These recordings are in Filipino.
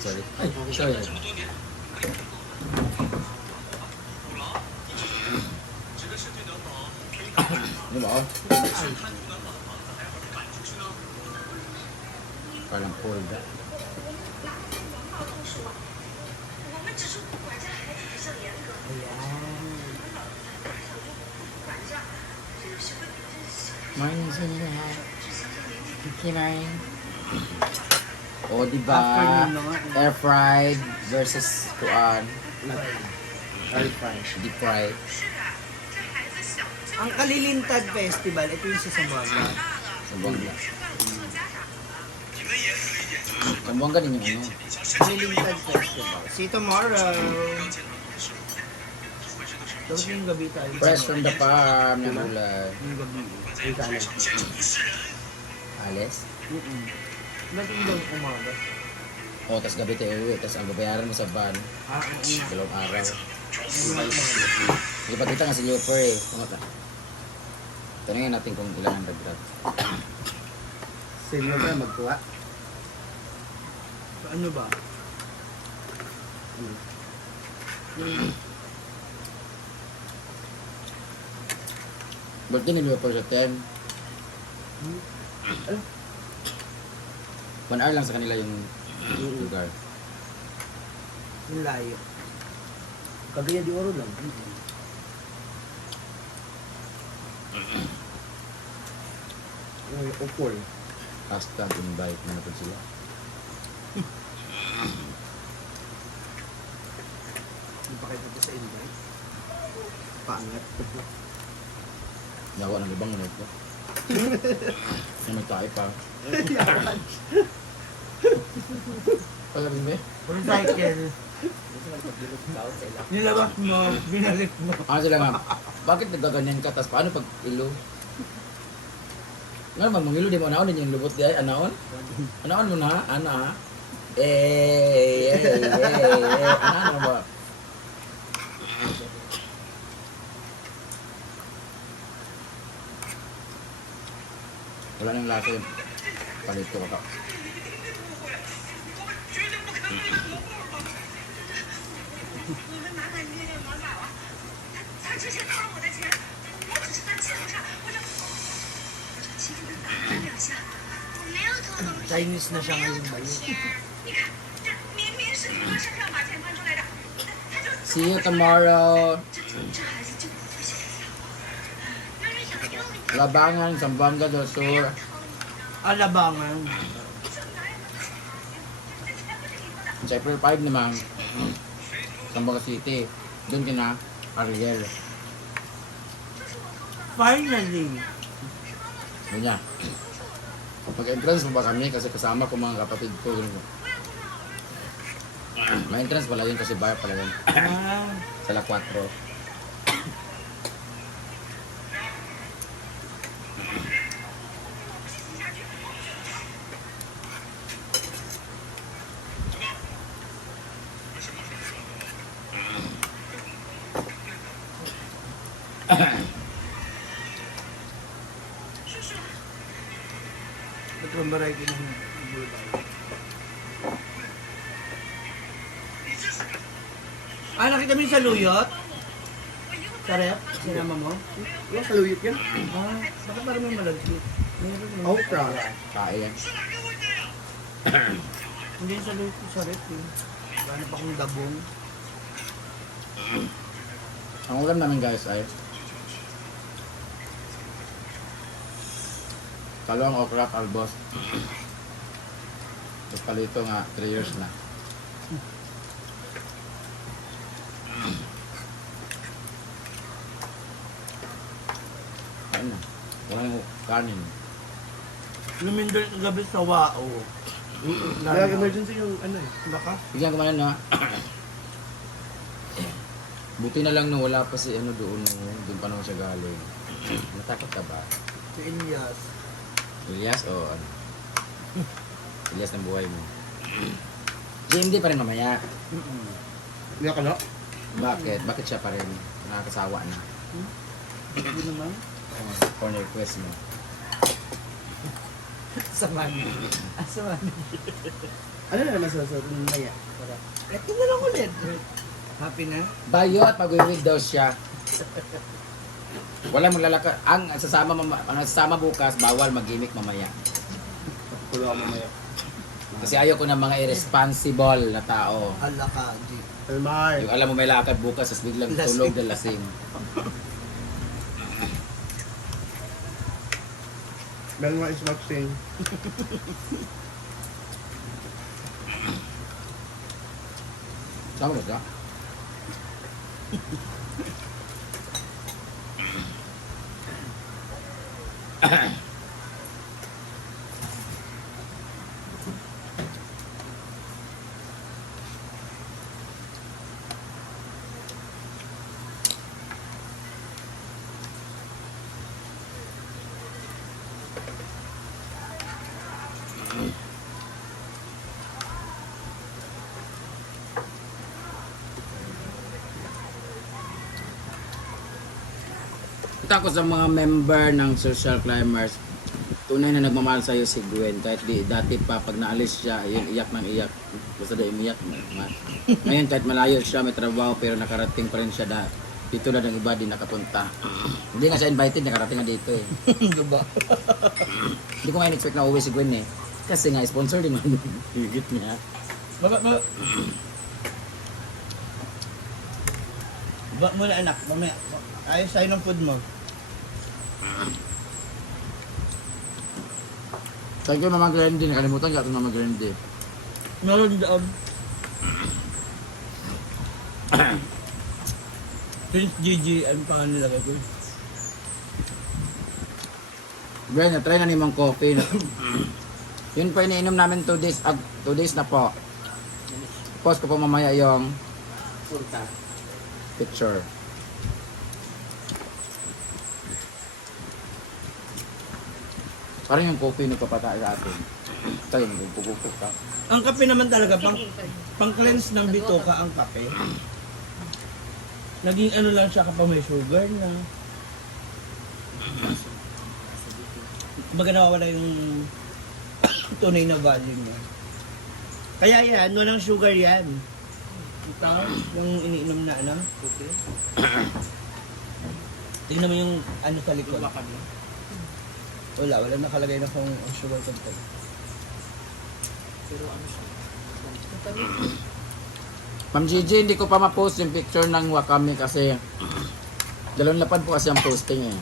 Sorry. Ay, sorry. Ano ba ako? Parang cold. 我们只是管教孩子比较严格， Ayan. 管教这个学会表现小， Morning sa inyo lahat. 只想想年纪 Okay, morning. O, diba? Afternoon na nga. Air fried versus kuan. Air fried. Deep fried. 是啊，这孩子小就 Ang Kalilintad Festival, ito yung sa Zamboanga. 大了， Sambuanga. 是怪我们做家长的。 Sambuanga din yung ano. Kalilintad Festival. See you tomorrow. Tapos yung gabi tayo. Fresh from the farm na gulay. Yung gabi. Ay, kanan. Alis. Ba't yung gabi umaga? O, tas gabi tayo uwi. Tas ang babayaran mo sa van. Ah, oo nga. Dalawang araw. Umaga. Ipakita nga si Looper eh. Pumunta. Tanungin natin kung ilan ang dagdag. Sino ba magkuha? Ano ba? Birthday ni Looper sa 10. 1 hour lang sa kanila yung lugar. Yung layo. Kagaya di oro lang. Uy, upol. Hasta invite na natin sila. Hindi pa kayo dito sa invite. Pangat. Nawa ng ibang minute ko. Na magtae pa. Pala rin ba eh? Recycle. Nilabas mo, binalik mo. Ano sila nga, bakit nagkaganyan ka? Tapos paano pag ilo? Nga naman, mong ilo, di mo anaon din yung lubot di ay, anaon? Anaon mo na, ana. Ano ba? Wala nang lasa yun. Palito ka pa. 你们哪敢捏捏毛毛啊？他之前偷了我的钱，我可是在气头上，我就轻轻的打了2下。我没有偷东西， Chinese na siya 没有 ngayon 偷 ba yun? 钱。你看，这明明是从他身上把钱翻出来的，他就 See you tomorrow. 这孩子就不会写字。那是想用你。 Labangan, Zamboanga del Sur. Alabangan. Sa April 5 naman, Zamboanga City. Doon kina Ariel. Finally. Doon niya. Mag-entrance mo ba kami? Kasi kasama ko mga kapatid ko. May entrance pala yun kasi bayar pala yun. Ah, Sala 4. ba't ang variety ng gulay? Ah, nakita mo yung saluyot? Sarap? Sinama mo? Yung saluyot yan? Ah, bakit parang may malagkit? Meron yun. Okra. Kain. Hindi yung saluyot ko sarap eh. Paano pa kung dabong? Ang ulam namin guys ay talong, okra, albos. Tapos palito nga 3 years na. Ano? Walang kanin. Lumindol sa gabi sa wao. Kaya emergency yung ano eh. Baka? Bigyan ko man na. Buti na lang no wala pa si ano doon no. Doon pa naman siya galing. Natakot ka ba? Si Elias. Elias o ano? Elias ng buhay mo. Hindi pa rin mamaya. Hindi ka na? Bakit? Bakit siya pa rin? Nakakasawa na. Hindi naman. Corner request mo. Saman. Saman. Ano na naman sa maya? Ito na lang ulit. Happy na? Bayot, pag-uwid daw siya. Wala maglalakad. Ang sasama bukas, bawal mag-gimmick mamaya. Pulo ako mamaya. Kasi ayoko ng mga irresponsible na tao. Hala ka, G. Almar. Yung alam mo may lakad bukas, tapos biglang Lasing. tulog na lasing. Meron mga smart sing. Sama ba siya? Kita ko sa mga member ng Social Climbers, tunay na nagmamahal sa'yo si Gwen. Kahit dati pa, pag naalis siya, yun, iyak ng iyak. Basta daw umiyak. Ngayon, kahit malayo siya, may trabaho, pero nakarating pa rin siya dito na ng iba din nakapunta. Hindi nga siya invited, nakarating na dito eh. Diba? Hindi ko nga in-expect na uwi si Gwen eh. Kasi nga, sponsor din man. Higit niya. Baba. Baba mo na anak. Mamaya. Ayos sa'yo ng food mo. Thank you, Mama Grandy. Nakalimutan ka ito, Mama Grandy. Meron doon. Prince Gigi, ano pa nga nilagay ko? Gwen, na-try na ni Mang Coffee. Yun po iniinom namin 2 days. 2 days na po. Post ko po mamaya yung picture. Parang yung coffee nagpapatay sa atin. Tayo, nagpupupuk ka. Ang kape naman talaga, pang cleanse ng bitoka ang kape. Naging ano lang siya kapag may sugar na. Baga nawawala yung tunay na value niya. Kaya yan, walang sugar yan. Ito, yung iniinom na ano. Okay. Tingnan mo yung ano sa likod. Wala nakalagay na kung sugar content. Ma'am Gigi, hindi ko pa ma-post yung picture ng Wakami kasi 2 lapad po kasi ang posting eh.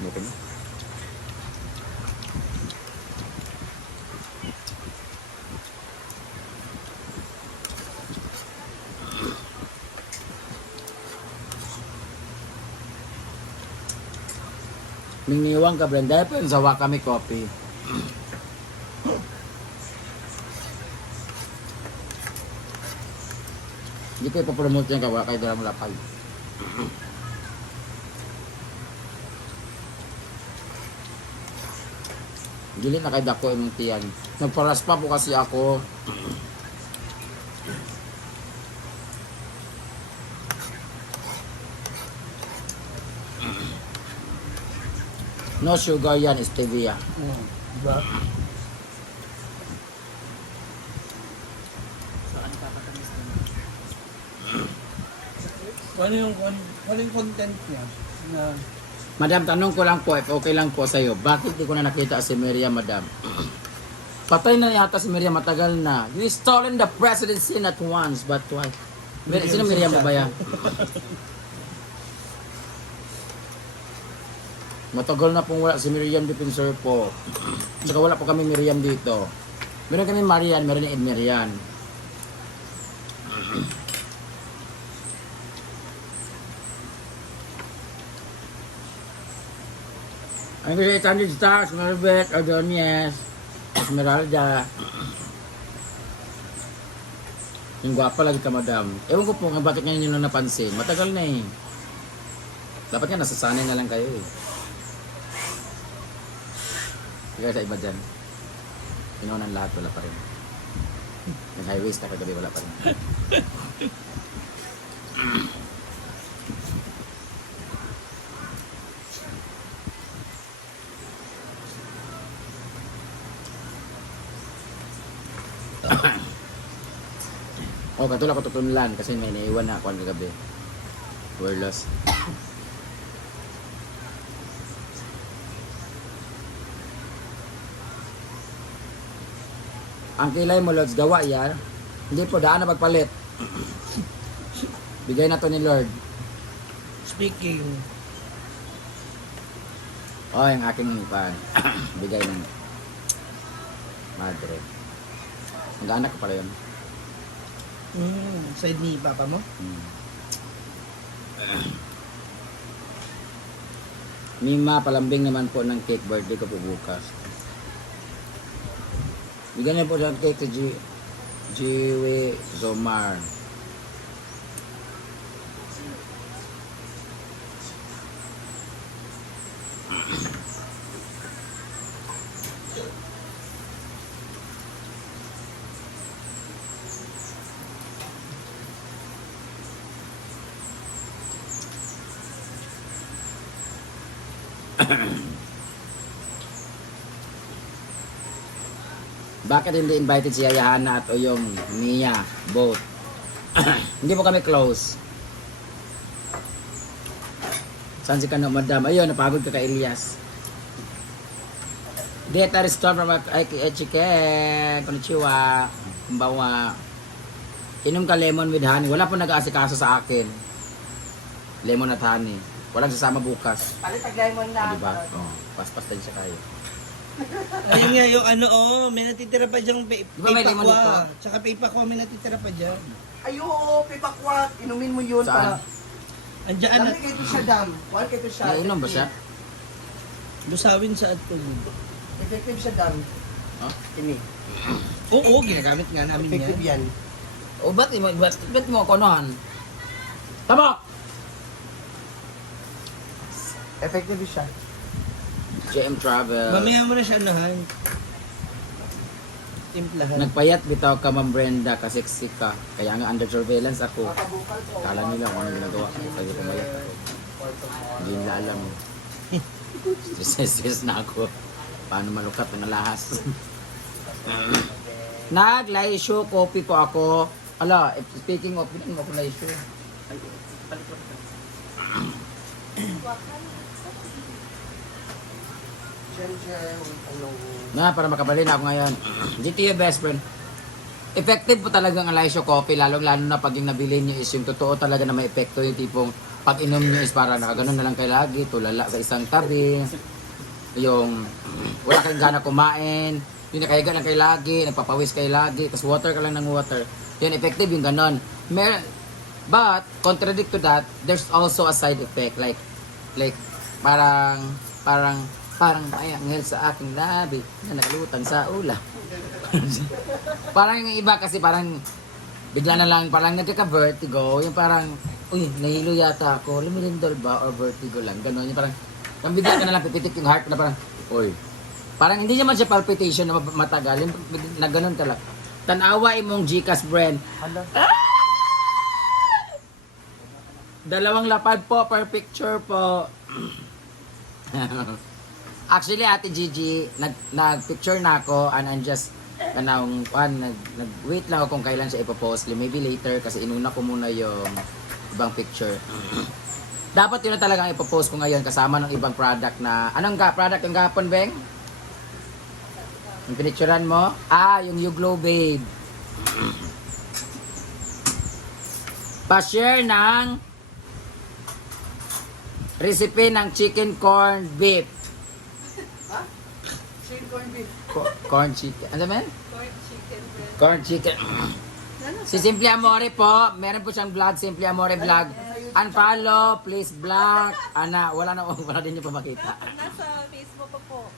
Okay na. Niniwang ka, Brenda. Dahil po yung sa Wakami Coffee. Hindi ko ipapromote yung kawakay dalang lapay. Gili na kay dako yung tiyan. Nagparas pa po kasi ako. No sugar yan, stevia. Diba? Ano yung content niya? Na, Madam, tanong ko lang po, if okay lang po sa'yo, bakit di ko na nakita si Miriam, Madam? Patay na yata si Miriam, matagal na. You stolen the presidency not once, but twice. Sino Miriam ba yan? Matagal na pong wala si Miriam Defensor po. Tsaka wala po kami Miriam dito. Meron kami Marian, meron ni Ed Miriam. Ang gusto 800 stars, Maribet, Ordonez, Esmeralda. Yung gwapa lagi ka, Madam. Ewan ko po kung bakit ngayon yun lang napansin. Matagal na eh. Dapat nga nasasanay na lang kayo eh. Kaya sa iba dyan, inuunan lahat, wala pa rin. Yung highways na kagabi, wala pa rin. Oh, katulad ko tutunlan kasi may naiwan na ako kagabi. We're lost. Ang kilay mo, Lods, gawa yan. Hindi po, daan na pagpalit. Bigay na to ni Lord. Speaking. Oh, yung aking pan. Bigay ng madre. Mag-anak ko pala yun. Side ni papa mo? Mima, palambing naman po ng cake. Birthday ko po bukas. Bigyan niyo po ng cake si Jiwi Zomar. Bakit hindi invited si Yaya Hana at o yung Mia, both? Hindi po kami close. Saan si Kano, madam? Ayun, napagod ka kay Elias. Data restore from Chicken. Konnichiwa. Kumbawa. Inom ka lemon with honey. Wala po nag-aasikaso sa akin. Lemon at honey. Walang sasama bukas. Palitagay mo O, na. diba? Oh, paspas din siya kayo. Ayun nga yung ano, may natitira pa dyan Diba may lemon dito? Tsaka pipakwa, may natitira pa dyan. Ayo, pipakwat. Inumin mo yun Saan? para. Andiyan Dami na, kayo ito siya, dam. Wala kayo ito siya. Nainom ba siya? lusawin sa atol. Effective siya, dam. Huh? Ini. Oo, ginagamit nga namin Effective yan. yan. O, ba't mo ako noon? Tabak! Effective siya. JM Travel. Mamaya mo na siya nahan. Timplahan. Nagpayat bitaw ka, Ma'am Brenda, kasi sexy ka. Kaya nga under surveillance ako. Makabukal po. Kala nila kung ano ginagawa ko. Kaya pumayat ako. Hindi nila alam. Stress na ako. Paano malukat ng lahas. Nag-laisyo, copy ko ako. Ala, speaking of, pinan mo ako laisyo. Ginger, ano. Na, para makabali na ako ngayon. GTO best friend. Effective po talagang ang Laisyo Coffee, lalo na pag yung nabili nyo is yung totoo talaga na may epekto, yung tipong pag inom nyo is para nakaganon na lang kayo lagi, tulala sa isang tabi, yung wala kayong gana kumain, yung nakahiga lang kayo lagi, nagpapawis kayo lagi, tapos water ka lang ng water. Yun, effective yung ganon. But, contradict to that, there's also a side effect, like parang may anghel sa aking labi na nakalutang sa ulam. Parang yung iba kasi parang bigla na lang parang nagkaka-vertigo, yung parang uy, nahilo yata ako, lumilindol ba or vertigo lang, gano'n, yung parang nang bigla ka na lang pipitik yung heart na parang uy, parang hindi naman siya palpitation na matagal, yung na gano'n ka lang. Tanawa imong Gcash brand. Hala. Dalawang lapad po per picture po. Actually, Ate Gigi, nag-picture na ako and I'm just nag-wait lang ako kung kailan siya ipopost. Maybe later kasi inuna ko muna yung ibang picture. Dapat yun na talagang ipopost ko ngayon kasama ng ibang product na... Anong product yung gapon, Beng? Yung pinicturan mo? Yung You Glow Babe. Pa-share ng recipe ng chicken corn beef. Shade corn beef. Corn chicken. Ano man? Corn chicken. Si Simple Amore po, meron po siyang vlog, Simple Amore vlog. Unfollow, please block. Wala din niyo pa makita. Nasa Facebook po.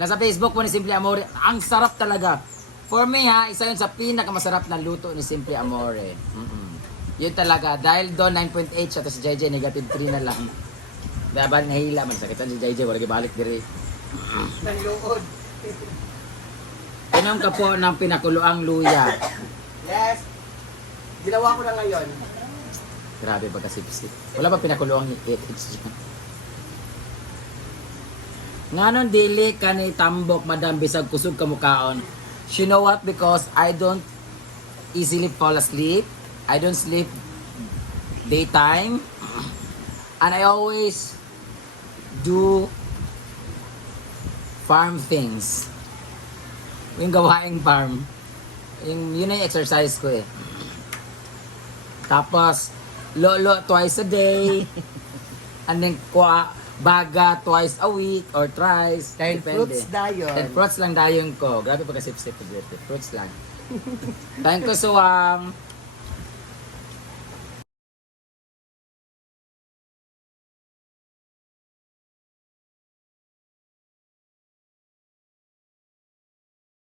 Nasa Facebook po ni Simple Amore. Ang sarap talaga. For me isa yun sa pinakamasarap na luto ni Simple Amore. Yun talaga. Dahil doon 9.8 siya, tapos si JJ negative 3 na lang. Dapat nahila man. Sakitan si JJ, wala balik diri. Nanluod. Inom ka po ng pinakuloang luya. Yes. Ginawa ko na ngayon. Grabe pagkasipsip. Wala ba pinakuluang ethics dyan? Nga nun dili ka ni tambok madam bisag kusog ka mukaon. You know what? Because I don't easily fall asleep. I don't sleep daytime. And I always do farm things. Yung gawaing farm. Yun na yung exercise ko eh. Tapos, lolo twice a day. And then, baga twice a week or thrice. Dahil Depende. fruits dayon. And fruits lang dayon ko. Grabe pagkasip-sip ko dito. Fruits lang. Thank you, Suwang.